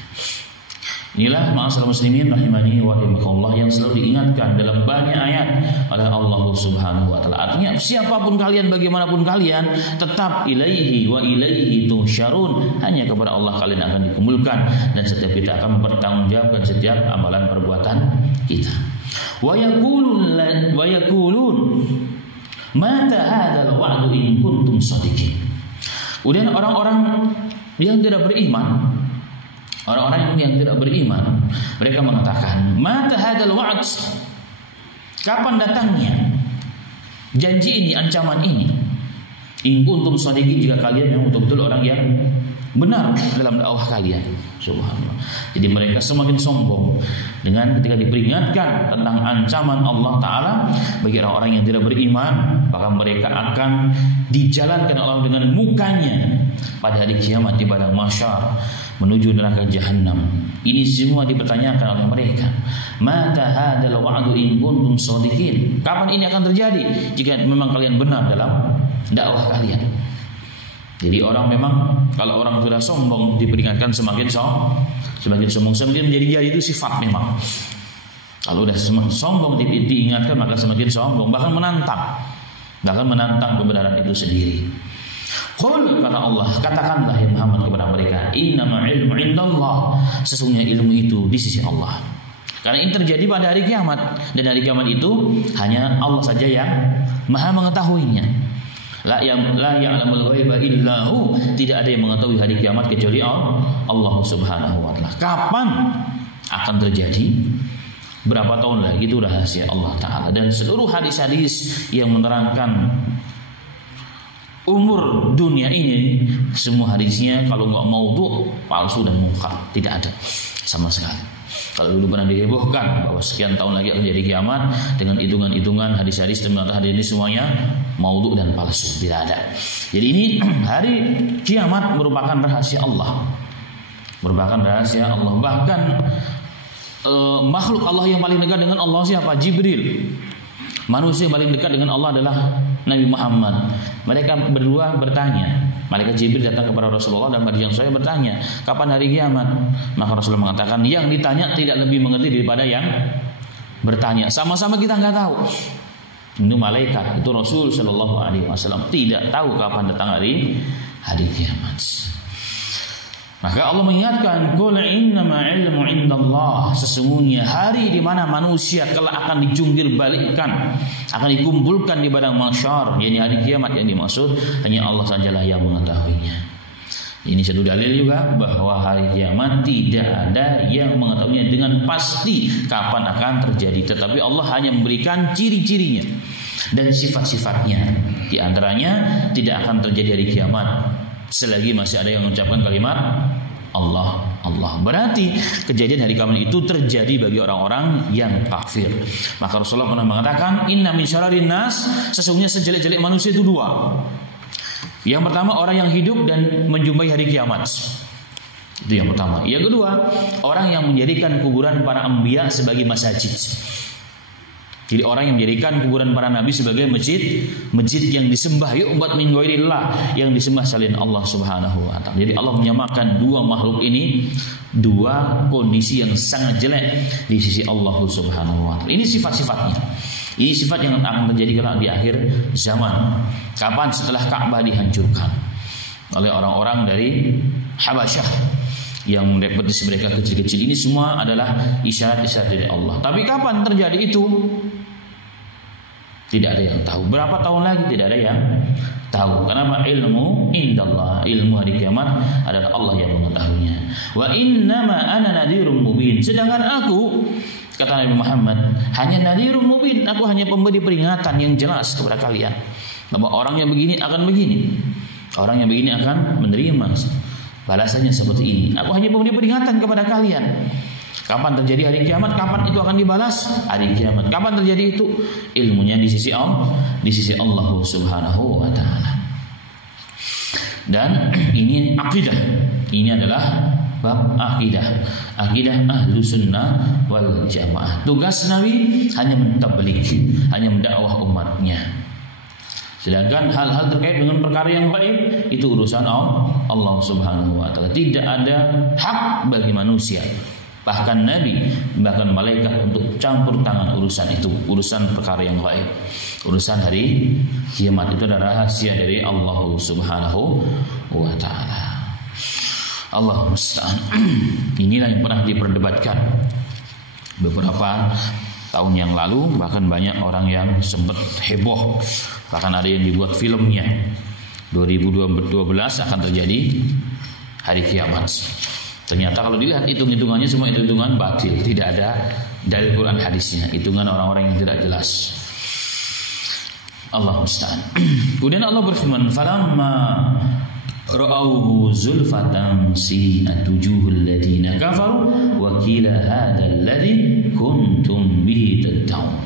Inilah ma'asyiral muslimin rahimani wa rahimakumullah yang selalu diingatkan dalam banyak ayat oleh Allah Subhanahu wa taala. Artinya siapapun kalian, bagaimanapun kalian, tetap ilaihi wa ilaihi tuhsyarun. Hanya kepada Allah kalian akan dikumpulkan dan setiap kita akan mempertanggungjawabkan setiap amalan perbuatan kita. Wa yaqulun mata hadzal wa'du in kuntum shadiqin. Kemudian orang-orang yang tidak beriman, orang-orang yang tidak beriman, mereka mengatakan, mata hadzal wa'd, kapan datangnya janji ini, ancaman ini? In kuntum shadiqin, jika kalian memang betul-betul orang yang benar dalam dakwah kalian. Subhanallah. Jadi mereka semakin sombong dengan ketika diperingatkan tentang ancaman Allah Ta'ala bagi orang-orang yang tidak beriman, bahkan mereka akan dijalankan Allah dengan mukanya pada hari kiamat di padang mahsyar menuju neraka jahanam. Ini semua dipertanyakan oleh mereka. Mata hadzal wa'du in kuntum shadiqin. Kapan ini akan terjadi jika memang kalian benar dalam dakwah kalian? Jadi orang memang, kalau orang sudah sombong diperingatkan semakin sombong. Semakin menjadi itu sifat memang. Kalau sudah sombong diingatkan maka semakin sombong, bahkan menantang kebenaran itu sendiri. Qul, kata Allah, katakanlah ya Muhammad kepada mereka, innama ilmu indallah, sesungguhnya ilmu itu di sisi Allah. Karena ini terjadi pada hari kiamat, dan hari kiamat itu hanya Allah saja yang maha mengetahuinya. La ya'lamul ghaiba illahu, tidak ada yang mengetahui hari kiamat kecuali Allah Subhanahu wa taala. Kapan akan terjadi? Berapa tahun lagi, itu rahasia Allah Ta'ala. Dan seluruh hadis-hadis yang menerangkan umur dunia ini, semua hadisnya kalau nggak maudhu, palsu dan munkar, tidak ada sama sekali. Kalau dulu pernah dihebohkan bahwa sekian tahun lagi akan jadi kiamat dengan hitungan-hitungan hadis-hadis, ternyata hadis ini semuanya maudhu dan palsu, tidak ada. Jadi ini hari kiamat merupakan rahasia Allah, Bahkan makhluk Allah yang paling dekat dengan Allah siapa? Jibril. Manusia yang paling dekat dengan Allah adalah Nabi Muhammad. Mereka berdua bertanya. Malaikat Jibril datang kepada Rasulullah dan pada yang saya bertanya, kapan hari kiamat? Maka Rasulullah mengatakan, yang ditanya tidak lebih mengerti daripada yang bertanya. Sama-sama kita nggak tahu. Itu malaikat, itu Rasul Shallallahu Alaihi Wasallam tidak tahu kapan datang hari kiamat. Maka Allah mengingatkan, qul innama ilmu indallah, sesungguhnya hari di mana manusia kelak akan dijungkir balikkan, akan dikumpulkan di padang mahsyar, yakni hari kiamat yang dimaksud hanya Allah sajalah yang mengetahuinya. Ini satu dalil juga bahwa hari kiamat tidak ada yang mengetahuinya dengan pasti kapan akan terjadi, tetapi Allah hanya memberikan ciri-cirinya dan sifat-sifatnya. Di antaranya tidak akan terjadi hari kiamat selagi masih ada yang mengucapkan kalimat Allah. Berarti kejadian hari kiamat itu terjadi bagi orang-orang yang kafir. Maka Rasulullah pernah mengatakan, inna min syararin nas, sesungguhnya sejelek-jelek manusia itu dua. Yang pertama, orang yang hidup dan menjumpai hari kiamat. Itu yang pertama. Yang kedua, orang yang menjadikan kuburan para anbiya sebagai masjid. Jadi orang yang menjadikan kuburan para nabi sebagai masjid yang disembah, yu'bad min ghairillah, yang disembah selain Allah Subhanahu wa taala. Jadi Allah menyamakan dua makhluk ini, dua kondisi yang sangat jelek di sisi Allah Subhanahu wa taala. Ini sifat-sifatnya. Ini sifat yang akan terjadi di akhir zaman. Kapan? Setelah Ka'bah dihancurkan oleh orang-orang dari Habasyah yang repetis mereka kecil-kecil. Ini semua adalah isyarat-isyarat dari Allah. Tapi kapan terjadi itu? Tidak ada yang tahu. Berapa tahun lagi? Tidak ada yang tahu. Kenapa? Ilmu indallah, ilmu hari kiamat adalah Allah yang mengetahuinya. Wa innama ana nadhirun mubin. Sedangkan aku, kata Nabi Muhammad, hanya nadhirun mubin. Aku hanya pemberi peringatan yang jelas kepada kalian bahwa orang yang begini akan begini, orang yang begini akan menerima balasannya seperti ini. Aku hanya memberi peringatan kepada kalian. Kapan terjadi hari kiamat? Kapan itu akan dibalas? Hari kiamat. Kapan terjadi itu? Ilmunya di sisi Allah Subhanahu wa taala. Dan ini akidah. Ini adalah bab akidah. Akidah Ahlus Sunnah wal Jamaah. Tugas Nabi hanya mentabligh, hanya mendakwah umatnya. Sedangkan hal-hal terkait dengan perkara yang gaib itu urusan Allah Subhanahu wa taala. Tidak ada hak bagi manusia, bahkan nabi, bahkan malaikat untuk campur tangan urusan itu, urusan perkara yang gaib. Urusan hari kiamat itu adalah rahasia dari Allah Subhanahu wa taala. Allah musta'an. Inilah yang pernah diperdebatkan beberapa tahun yang lalu, bahkan banyak orang yang sempat heboh, bahkan ada yang dibuat filmnya. 2012 akan terjadi hari kiamat. Ternyata kalau dilihat hitung-hitungannya semua hitungan batil, tidak ada dalil Quran hadisnya, hitungan orang-orang yang tidak jelas. Allah musta'an. Kemudian Allah berfirman, falamma ra'awhu zulfatan si'at wujuhul ladina kafaru wa qila hadzal ladzi kuntum bihi tad'un.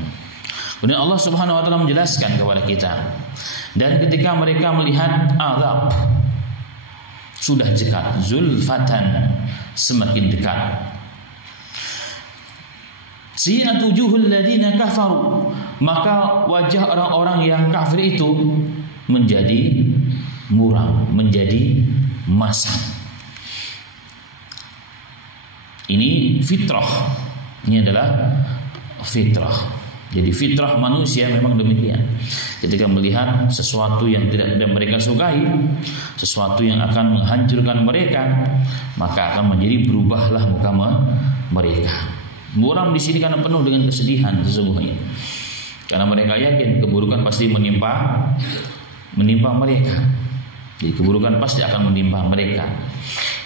Kemudian Allah Subhanahu wa taala menjelaskan kepada kita, dan ketika mereka melihat azab sudah dekat, zulfatan, semakin dekat, si'at wujuhul ladina kafaru, maka wajah orang-orang yang kafir itu menjadi muram, menjadi masam. Ini fitrah. Ini adalah fitrah. Jadi fitrah manusia memang demikian. Ketika melihat sesuatu yang tidak mereka sukai, sesuatu yang akan menghancurkan mereka, maka akan menjadi berubahlah muka mereka. Muram di sini karena penuh dengan kesedihan sesungguhnya. Karena mereka yakin keburukan pasti menimpa mereka. Jadi keburukan pasti akan menimpa mereka,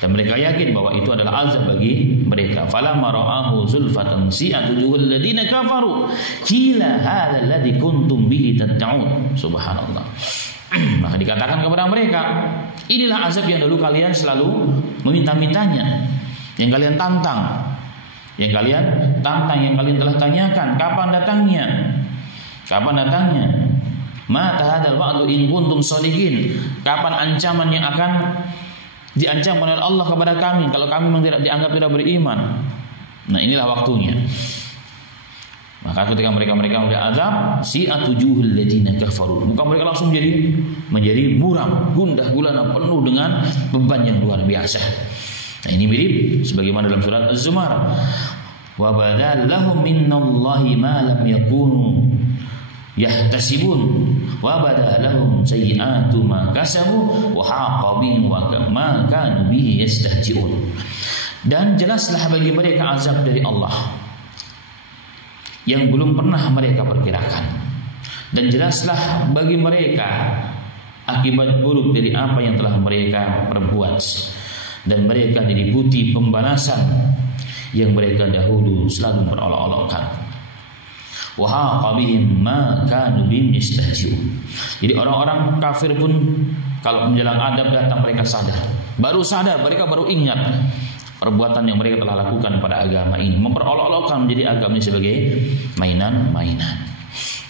dan mereka yakin bahwa itu adalah azab bagi mereka. Falamma ra'ahu zulfatan si'at wujuhul ladina kafaru qila hadzal ladzi kuntum bihi tad'un. Subhanallah. Maka dikatakan kepada mereka, inilah azab yang dulu kalian selalu meminta-mintanya, yang kalian tantang, yang kalian telah tanyakan, kapan datangnya? Kapan datangnya? Mata hadal wa'du in kuntum shadiqin. Kapan ancaman yang akan diancamkan oleh Allah kepada kami kalau kami memang dianggap tidak beriman? Nah, inilah waktunya. Maka ketika mereka melihat azab, si'at wujuhul ladina kafaru, muka mereka langsung menjadi muram, gundah gulana, penuh dengan beban yang luar biasa. Nah, ini mirip sebagaimana dalam surat Az-Zumar, wa badalahum minallahi ma lam yakunu yahtasibun wa badalahum sayyi'atu ma kasabu wa haqa bihim ma kanu bihi yastahzi'un. Dan jelaslah bagi mereka azab dari Allah yang belum pernah mereka perkirakan, dan jelaslah bagi mereka akibat buruk dari apa yang telah mereka perbuat, dan mereka diliputi pembalasan yang mereka dahulu selalu berolok-olokkan. Wa haqa bihim ma kanu bihim yastahzi'un. Jadi orang-orang kafir pun kalau menjelang adab datang mereka baru sadar, mereka baru ingat perbuatan yang mereka telah lakukan pada agama ini, memperolok-olokkan menjadi agama ini sebagai mainan-mainan.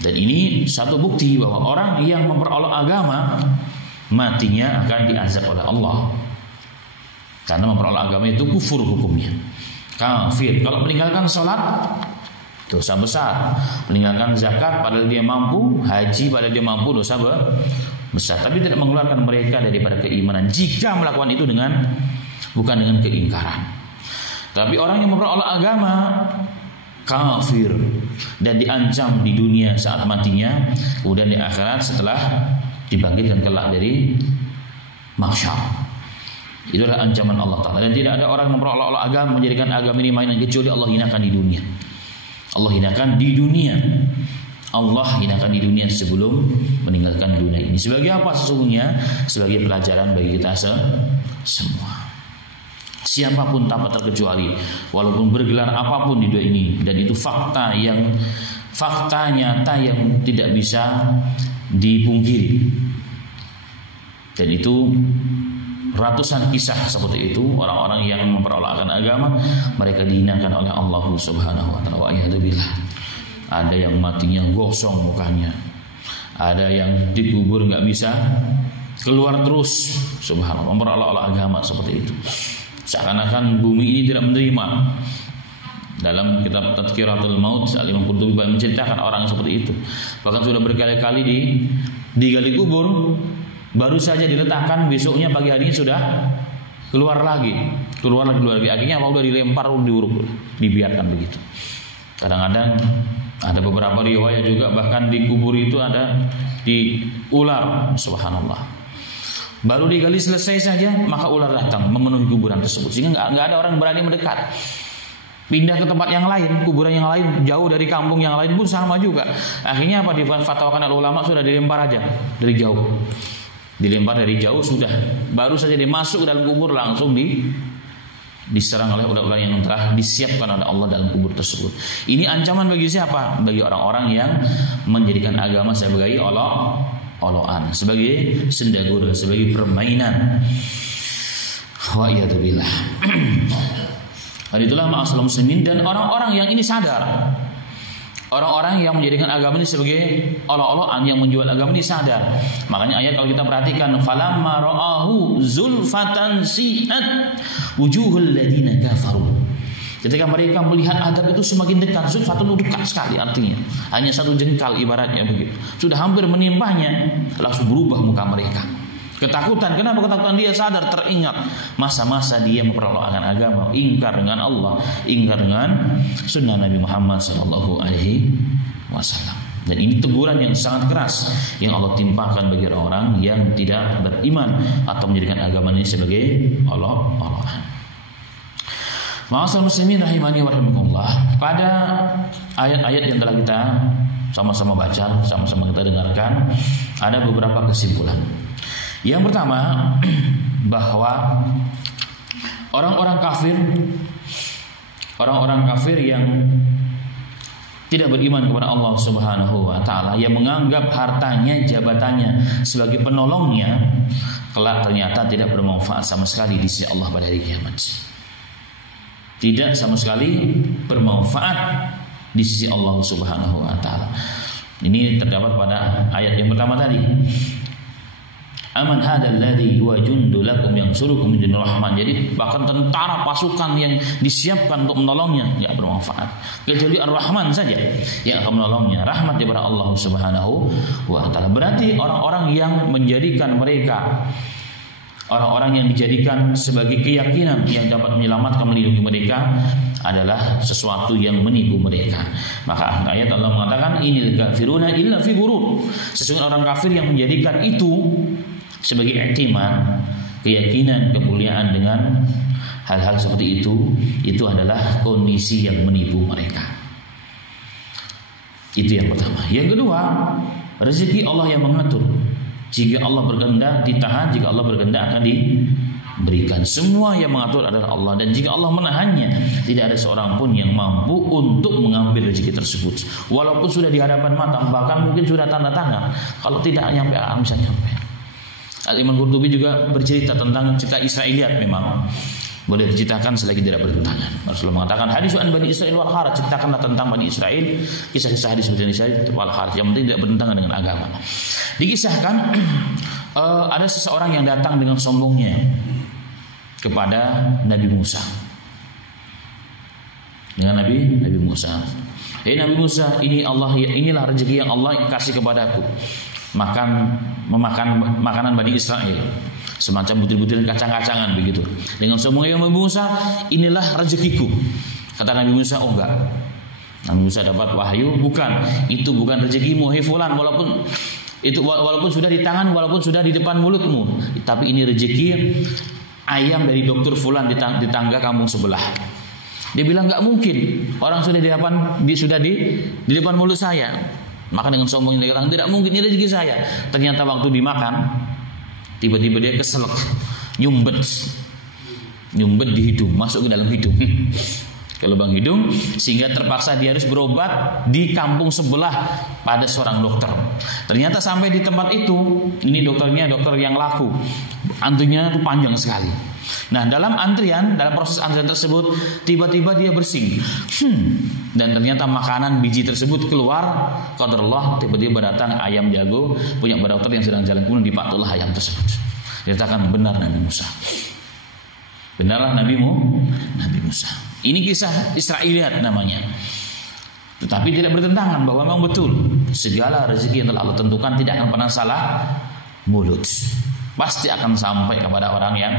Dan ini satu bukti bahwa orang yang memperolok agama matinya akan diazab oleh Allah, karena memperolok agama itu kufur hukumnya, kafir. Kalau meninggalkan sholat, dosa besar. Meninggalkan zakat padahal dia mampu, haji padahal dia mampu, dosa besar. Tapi tidak mengeluarkan mereka daripada keimanan jika melakukan itu bukan dengan keingkaran. Tapi orang yang memperolok agama kafir dan diancam di dunia saat matinya, kemudian di akhirat setelah dibangkitkan kelak dari mahsyar. Itu adalah ancaman Allah Ta'ala. Dan tidak ada orang yang memperolok agama, menjadikan agama ini mainan, kecuali Allah hinakan di dunia. Allah hinakan di dunia. Allah hinakan di dunia sebelum meninggalkan dunia ini. Sebagai apa sesungguhnya? Sebagai pelajaran bagi kita semua. Siapapun tanpa terkecuali, walaupun bergelar apapun di dunia ini, dan itu fakta nyata yang tidak bisa dipungkiri. Dan itu ratusan kisah seperti itu, orang-orang yang memperolahkan agama, mereka dihinakan oleh Allah Subhanahu wa taala. Wa a'udzubillah. Ada yang matinya gosong mukanya, ada yang dikubur nggak bisa keluar terus. Subhanallah, memperolok agama seperti itu. Seakan-akan bumi ini tidak menerima. Dalam kitab Tadhkiratul Maut, Imam Qurtubi menceritakan orang seperti itu. Bahkan sudah berkali-kali digali kubur, baru saja diletakkan, besoknya pagi harinya sudah keluar lagi. Akhirnya apa, udah dilempar, udah diuruk, dibiarkan begitu. Kadang-kadang ada beberapa riwayat juga bahkan di kubur itu ada di ular, subhanallah. Baru digali selesai saja, maka ular datang memenuhi kuburan tersebut, sehingga nggak ada orang berani mendekat. Pindah ke tempat yang lain, kuburan yang lain, jauh dari kampung yang lain pun sama juga. Akhirnya apa, difatwakan oleh ulama, sudah dilempar aja dari jauh. Dilempar dari jauh sudah, baru saja dia masuk ke dalam kubur langsung diserang oleh ular-ular yang telah disiapkan oleh Allah dalam kubur tersebut. Ini ancaman bagi siapa? Bagi orang-orang yang menjadikan agama sebagai olok-olokan, sebagai sendagura, sebagai permainan. Wa iyadu billah. Hal itulah ma'asal muslimin, dan orang-orang yang ini sadar. Orang-orang yang menjadikan agama ini sebagai olok-olokan, yang menjual agama ini sadar. Makanya ayat kalau kita perhatikan, falamma ra'ahu zulfatan si'at wujuhul ladina kafaru. Ketika mereka melihat adab itu semakin dekat, zulfatun dekat sekali artinya. Hanya satu jengkal ibaratnya begitu. Sudah hampir menimpanya, langsung berubah muka mereka. Ketakutan, kenapa ketakutan? Dia sadar, teringat masa-masa dia memperolokkan agama, ingkar dengan Allah, ingkar dengan sunnah Nabi Muhammad sallallahu alaihi wasallam. Dan ini teguran yang sangat keras yang Allah timpakan bagi orang-orang yang tidak beriman atau menjadikan agama ini sebagai olok-olokan. Ma'asal muslimin rahimani wa rahimakumullah, pada ayat-ayat yang telah kita sama-sama baca, sama-sama kita dengarkan, ada beberapa kesimpulan. Yang pertama, bahwa orang-orang kafir yang tidak beriman kepada Allah Subhanahu wa taala, yang menganggap hartanya, jabatannya sebagai penolongnya, kelak ternyata tidak bermanfaat sama sekali di sisi Allah pada hari kiamat. Tidak sama sekali bermanfaat di sisi Allah Subhanahu wa taala. Ini terdapat pada ayat yang pertama tadi. Aman hadzal ladzi huwa jundul lakum yansurukum min rahman. Jadi bahkan tentara pasukan yang disiapkan untuk menolongnya enggak bermanfaat, kecuali Ar-Rahman saja yang akan menolongnya, rahmat daripada Allah Subhanahu wa taala. Berarti orang-orang yang menjadikan mereka, orang-orang yang dijadikan sebagai keyakinan yang dapat menyelamatkan, melindungi mereka, adalah sesuatu yang menipu mereka. Maka ayat Allah mengatakan inil kafiruna illa fi ghurur. Sesungguhnya orang kafir yang menjadikan itu sebagai i'timad, keyakinan, kemuliaan dengan hal-hal seperti itu adalah kondisi yang menipu mereka. Itu yang pertama. Yang kedua, rezeki Allah yang mengatur. Jika Allah berkehendak ditahan, jika Allah berkehendak akan diberikan. Semua yang mengatur adalah Allah, dan jika Allah menahannya, tidak ada seorang pun yang mampu untuk mengambil rezeki tersebut. Walaupun sudah di hadapan mata, bahkan mungkin sudah tanda tangan, kalau tidak nyampe akan bisa nyampe. Al-Imam Qurtubi juga bercerita tentang cerita Israiliyat, memang boleh diceritakan selagi tidak bertentangan. Rasulullah mengatakan hadis an Bani Israil wal Kharaj, ceritakanlah tentang Bani Israil, kisah-kisah hadis Bani Israil wal Kharaj, yang penting tidak bertentangan dengan agama. Dikisahkan ada seseorang yang datang dengan sombongnya kepada Nabi Musa. Dengan Nabi Musa. Nabi Musa, inilah rezeki yang Allah kasih kepadaku. Memakan makanan Bani Israel, semacam butir-butiran kacang-kacangan begitu. Dengan sombongnya Nabi Musa, inilah rezekiku. Kata Nabi Musa, oh enggak. Nabi Musa dapat wahyu, bukan, itu bukan rezekimu, hai fulan, walaupun sudah di tangan, walaupun sudah di depan mulutmu, tapi ini rezeki ayam dari dokter fulan di tangga kampung sebelah. Dia bilang enggak mungkin, orang sudah di depan mulut saya. Maka dengan sombongnya dia katakan, tidak mungkin, ini rezeki saya. Ternyata waktu dimakan, tiba-tiba dia keselak, nyumbet di hidung, masuk ke dalam hidung, ke lubang hidung, sehingga terpaksa dia harus berobat di kampung sebelah pada seorang dokter. Ternyata sampai di tempat itu, ini dokternya dokter yang laku, antriannya itu panjang sekali. Nah, dalam proses antrian tersebut, tiba-tiba dia bersing, dan ternyata makanan biji tersebut keluar. Qadarullah, tiba-tiba datang ayam jago punya dokter yang sedang jalan, kemudian dipatulah ayam tersebut. Dikatakan benar Nabi Musa. Benarlah Nabi Musa. Ini kisah Israiliyat namanya. Tetapi tidak bertentangan bahwa memang betul segala rezeki yang telah Allah tentukan tidak akan pernah salah mulut. Pasti akan sampai kepada orang yang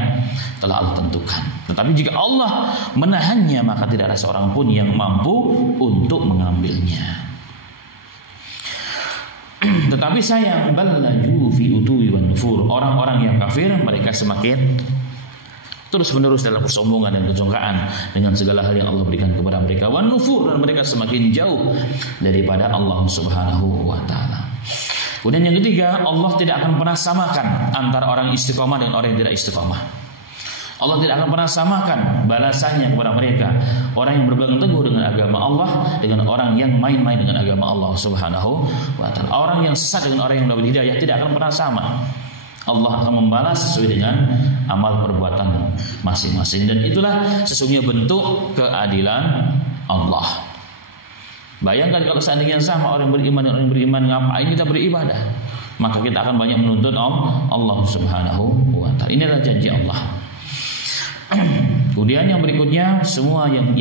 telah Allah tentukan. Tetapi jika Allah menahannya, maka tidak ada seorang pun yang mampu untuk mengambilnya. Tetapi sayang, balaju fi utui wan nufur. Orang-orang yang kafir, mereka semakin terus menerus dalam kesombongan dan kecongkaan dengan segala hal yang Allah berikan kepada mereka. Wan nufur, dan mereka semakin jauh daripada Allah Subhanahu wa taala. Kemudian yang ketiga, Allah tidak akan pernah samakan antara orang istiqomah dan orang yang tidak istiqomah. Allah tidak akan pernah samakan balasannya kepada mereka, orang yang berpegang teguh dengan agama Allah dengan orang yang main-main dengan agama Allah Subhanahu wa taala. Orang yang sesat dengan orang yang mendapat hidayah tidak akan pernah sama. Allah akan membalas sesuai dengan amal perbuatan masing-masing, dan itulah sesungguhnya bentuk keadilan Allah. Bayangkan kalau seandainya sama orang beriman dan orang beriman, ngapain kita beribadah? Maka kita akan banyak menuntut Allah Subhanahu wa taala. Ini adalah janji Allah. Kemudian yang berikutnya, semua yang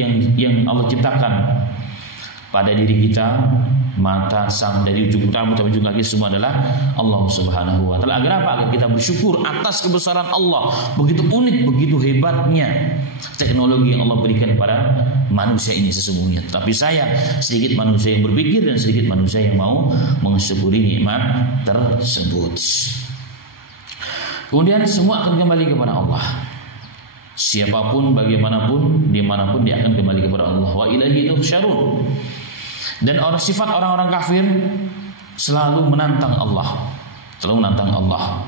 Allah ciptakan pada diri kita, mata, sang, dari ujung rambut sampai ujung kaki, semua adalah Allah Subhanahu wa taala. Agar apa? Agar kita bersyukur atas kebesaran Allah. Begitu unik, begitu hebatnya teknologi yang Allah berikan kepada manusia ini sesungguhnya. Tapi saya sedikit manusia yang berpikir dan sedikit manusia yang mau mensyukuri nikmat tersebut. Kemudian semua akan kembali kepada Allah. Siapapun, bagaimanapun, dimanapun, dia akan kembali kepada Allah. Wa ilaihi tuhsyarun. Dan sifat orang-orang kafir selalu menantang Allah, selalu menantang Allah.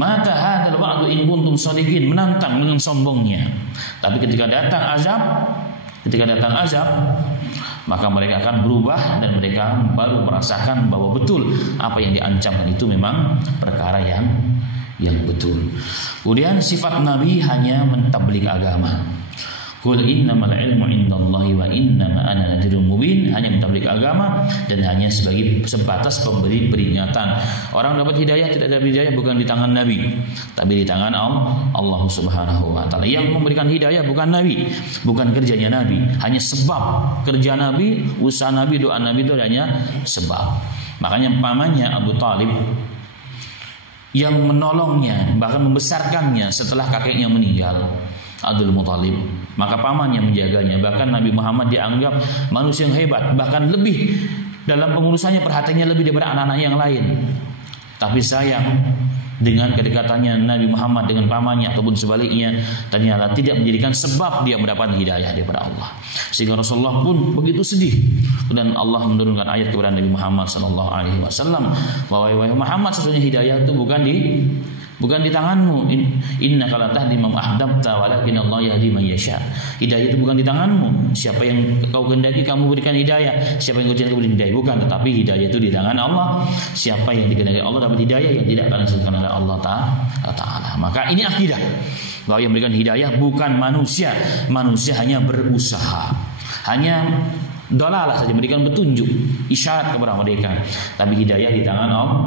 Mata hadzal wa'du in kuntum shadiqin, menantang dengan sombongnya. Tapi ketika datang azab, maka mereka akan berubah dan mereka baru merasakan bahwa betul apa yang diancamkan itu memang perkara yang betul. Kemudian sifat Nabi hanya mentabligh agama. Qul innamal ilmu indallahi wa innama ana nadhirun mubin, hanya mentabligh agama dan hanya sebatas pemberi peringatan. Orang dapat hidayah, tidak dapat hidayah bukan di tangan Nabi, tapi di tangan Allah Subhanahu wa taala. Yang memberikan hidayah bukan Nabi, bukan kerjanya Nabi, hanya sebab. Kerja Nabi, usaha Nabi, doa Nabi itu hanya sebab. Makanya pamannya Abu Talib yang menolongnya, bahkan membesarkannya setelah kakeknya meninggal, Abdul Muthalib, maka paman yang menjaganya. Bahkan Nabi Muhammad dianggap manusia yang hebat, bahkan lebih dalam pengurusannya, perhatiannya lebih daripada anak-anak yang lain. Tapi sayang, dengan kedekatannya Nabi Muhammad dengan pamannya ataupun sebaliknya, ternyata tidak menjadikan sebab dia mendapat hidayah daripada Allah. Sehingga Rasulullah pun begitu sedih, dan Allah menurunkan ayat kepada Nabi Muhammad SAW bahwa wahai Muhammad, sesungguhnya hidayah itu bukan di tanganmu. Innaka la tahdi man ahbabta walakin Allah yahdi man yasha. Hidayah itu bukan di tanganmu. Siapa yang kau kehendaki kamu berikan hidayah, siapa yang kau kehendaki berikan hidayah, bukan. Tetapi hidayah itu di tangan Allah. Siapa yang dikehendaki Allah dapat hidayah, yang tidak akan disebutkan oleh Allah Ta'ala. Maka ini akidah bahwa yang memberikan hidayah bukan manusia. Manusia hanya berusaha, hanya dolalah saja, memberikan petunjuk, isyarat kepada mereka. Tapi hidayah di tangan Allah.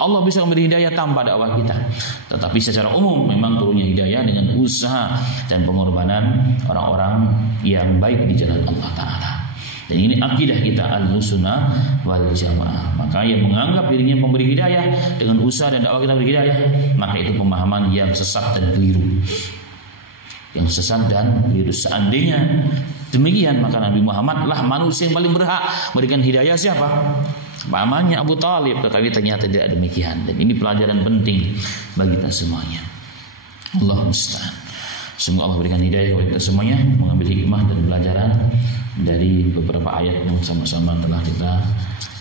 Allah bisa memberi hidayah tanpa dakwah kita. Tetapi secara umum memang turunnya hidayah dengan usaha dan pengorbanan orang-orang yang baik di jalan Allah Ta'ala. Dan ini akidah kita Ahlussunnah wal Jamaah. Maka yang menganggap dirinya pemberi hidayah dengan usaha dan dakwah kita beri hidayah, maka itu pemahaman yang sesat dan keliru. Yang sesat dan keliru. Seandainya demikian, maka Nabi Muhammad lah manusia yang paling berhak memberikan hidayah. Siapa? Pamannya Abu Talib. Tetapi ternyata tidak demikian. Dan ini pelajaran penting bagi kita semuanya. Allah musta'an. Semoga Allah berikan hidayah kepada kita semuanya, mengambil hikmah dan pelajaran dari beberapa ayat yang sama-sama telah kita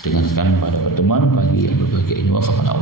dengarkan pada pertemuan pagi yang berbahagia ini. Wafaqana